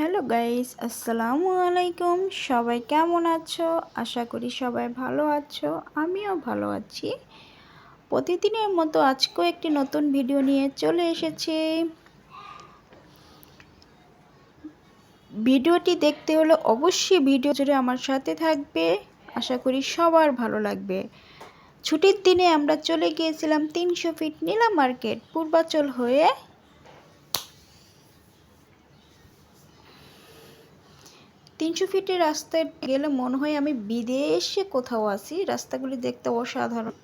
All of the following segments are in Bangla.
হ্যালো গাইস, আসসালামু আলাইকুম। সবাই কেমন আছো? আশা করি সবাই ভালো আছো, আমিও ভালো আছি। প্রতিদিনের মতো আজকেও একটি নতুন ভিডিও নিয়ে চলে এসেছি। ভিডিওটি দেখতে হলে অবশ্যই ভিডিও জুড়ে আমার সাথে থাকবে। আশা করি সবার ভালো লাগবে। ছুটির দিনে আমরা চলে গিয়েছিলাম তিনশো ফিট নীলা মার্কেট, পূর্বাচল হয়ে তিনশো ফিটের রাস্তায় গেলে মনে হয় আমি বিদেশে কোথাও আছি। রাস্তাগুলি দেখতে অসাধারণ।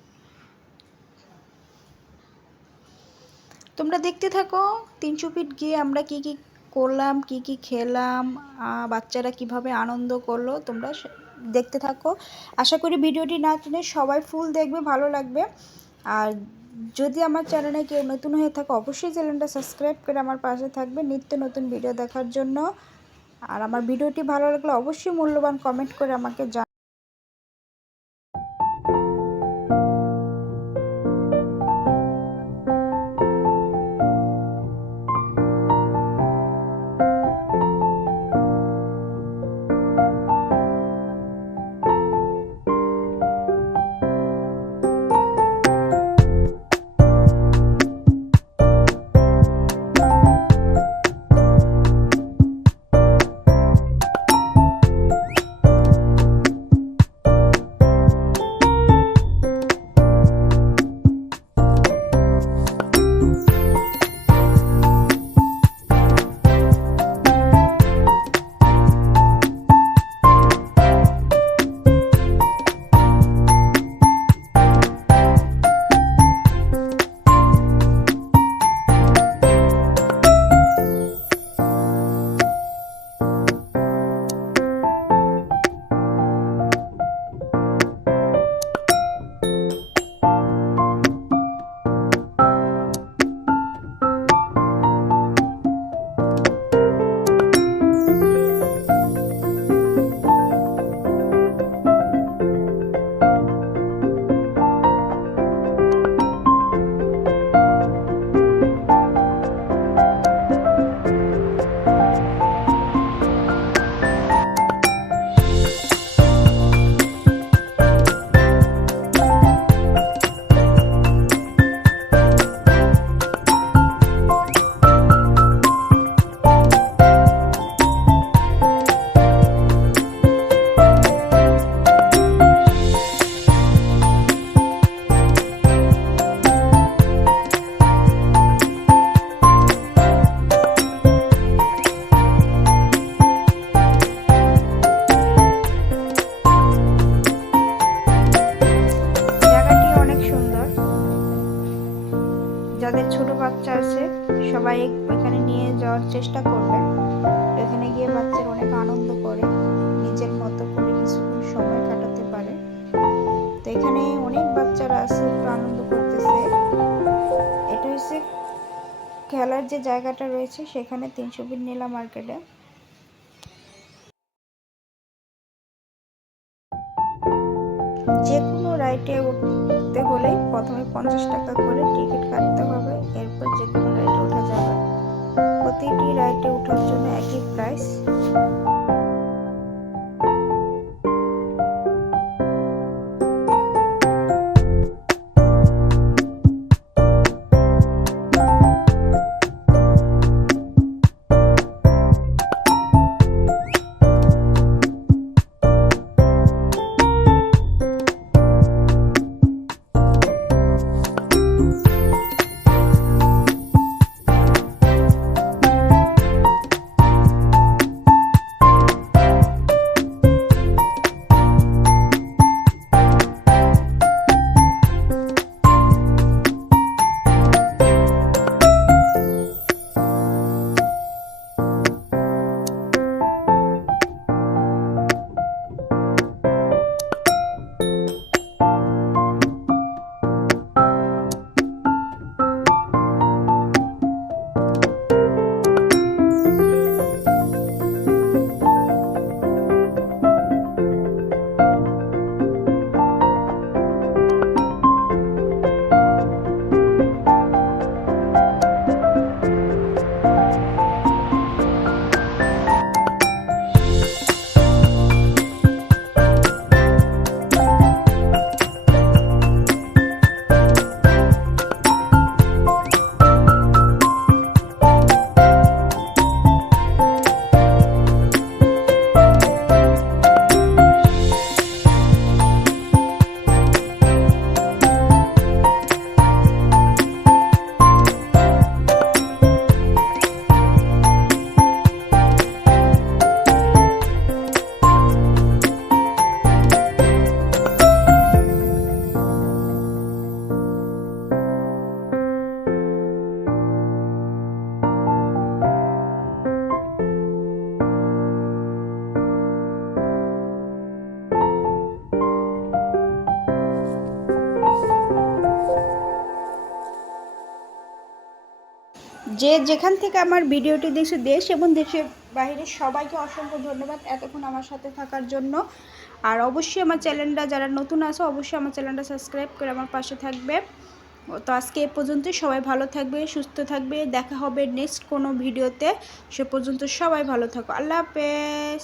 তোমরা দেখতে থাকো, তিনশো ফিট গিয়ে আমরা কি কি করলাম, কি কি খেলাম বাচ্চারা কীভাবে আনন্দ করল, তোমরা দেখতে থাকো। আশা করি ভিডিওটি না টেনে সবাই ফুল দেখবে, ভালো লাগবে। আর যদি আমার চ্যানেলে কেউ নতুন হয়ে থাকে, অবশ্যই চ্যানেলটা সাবস্ক্রাইব করে আমার পাশে থাকবে নিত্য নতুন ভিডিও দেখার জন্য। আর আমার ভিডিওটি ভালো লাগলে অবশ্যই মূল্যবান কমেন্ট করে আমাকে জান সবাই এখানে নিয়ে যাওয়ার চেষ্টা করবে। এখানে গিয়ে বাচ্চারা অনেক আনন্দ করে, নিজের মতো করে কিছুক্ষণ সময় কাটাতে পারে। তো এখানে অনেক বাচ্চারা আছে একটু আনন্দ করতেছে। এটা হচ্ছে খেলার যে জায়গাটা রয়েছে, সেখানে তিনশো বিন নীলা মার্কেটে যে কোনো রাইটে উঠতে হলে প্রথমে পঞ্চাশ টাকা করে টিকিট কাটতে হবে। প্রতিটি রাইডে ওঠার জন্য একই প্রাইস যে যেখান থেকে আমার ভিডিওটি দেখছে দেশ এবং দেশের বাইরে, সবাইকে অসংখ্য ধন্যবাদ এতক্ষণ আমার সাথে থাকার জন্য। আর অবশ্যই আমার চ্যানেলটা যারা নতুন আছে, অবশ্যই আমার চ্যানেলটা সাবস্ক্রাইব করে আমার পাশে থাকবে। তো আজকে এ পর্যন্তই, সবাই ভালো থাকবে, সুস্থ থাকবে, দেখা হবে নেক্সট কোনো ভিডিওতে। সে পর্যন্ত সবাই ভালো থাকো। আল্লাহ হাফেজ।